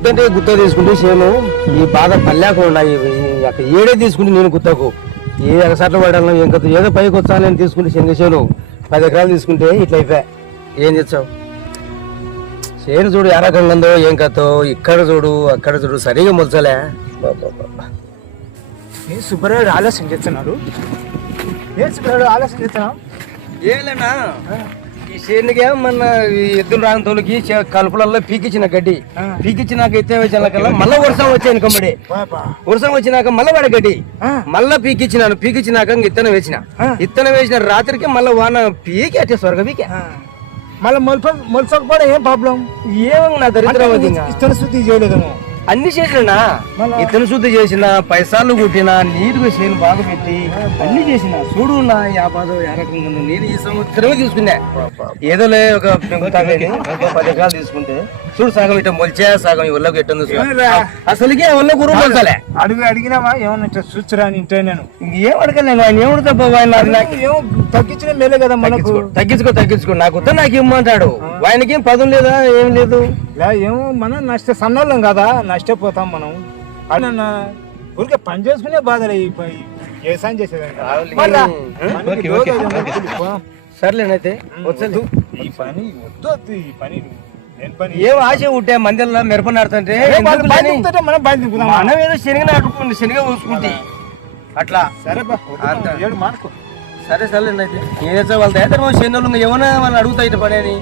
గుత్తంటే గుత్త తీసుకుంటే చేను ఈ బాధ పల్లేకుండా అక్కడ ఏడే తీసుకుంటే నేను గుత్తకు ఏ ఎగసాట్లు పడాలను ఇంకా ఏదో పైకి వచ్చాను నేను తీసుకుంటే శనగ చేను 10 ఎకరాలు తీసుకుంటే ఇట్లా అయిపోయా. ఏం తెచ్చావు? చేను చూడు ఏ రకంగా ఉందో ఏం కథో, ఇక్కడ చూడు అక్కడ చూడు సరిగా మొలచలే. సుబ్బరాయుడు ఆలస్యం చేస్తున్నాడు. ఏం సుబ్బరాయుడు ఆలస్యం చేస్తున్నావు? ఏలేనా ఈ చేనుగా మన ఎద్దులు రాని తోలికి కలుపులలో పీకిచ్చిన గడ్డి పీకిచ్చినాక ఎత్తే వచ్చాకల్లా మళ్ళా వర్షం వచ్చాను కమ్మడి. వర్షం వచ్చినాక మళ్ళా వాడ గడ్డి మళ్ళా పీకిచ్చినాక ఇత్తనం వేసిన రాత్రికి మళ్ళా వాన పీకి అట్టే స్వర్గ పీకే మళ్ళీ మొలసకపోవడం ఏం ప్రాబ్లం? ఏమో నా దరిద్రం ఇతర శుద్ధి చేయలేదేమో. అన్ని చేసినా ఇతను శుద్ధి చేసిన పైసాలు కొట్టినా నీరుగా చేను బాగా పెట్టి అన్ని చేసిన చూడు నా యాపాదో రకంగా నీరు ఈ సంవత్సరమే తీసుకున్నా. ఏదోలే ఒక 10 ఎకరాలు తీసుకుంటే చూడు సగం ఇట్లా మొలిచే సగం ఈ ఒళ్ళకి ఎట్టుంది అసలుకి ఒళ్ళ గురువు మొలచాలే. అడిగినావా ఏమన్నా చూచరా అని ఇంటే నేను ఏం అడగలేను. ఆయన ఏమడుతా ఏమో తగ్గించిన మేలే కదా మనకు. తగ్గించుకో నాకు ఇమ్మంటాడు. ఆయనకి ఏం పదం లేదా ఏం లేదు. ఏమో మనం సన్నోళ్ళం కదా, నష్టపోతాం మనం. ఊరికే పని చేసుకునే బాధలే వ్యవసాయం చేసేదాన్ని. సర్లేనైతే వద్దు ఈ పని, వద్దు ఈ పని. ఏం ఆశ ఉంటే మందిలో మిరప నాడుతుంటే మనం ఏదో శనగ నాటుకుంది శనగ పోసుకుంటే అట్లా. సరే ఏడు మార్కో. సరే సర్లేనైతే నేనే వాళ్ళ దగ్గర శనగలు ఏమన్నా వాళ్ళు అడుగుతాయి పని అని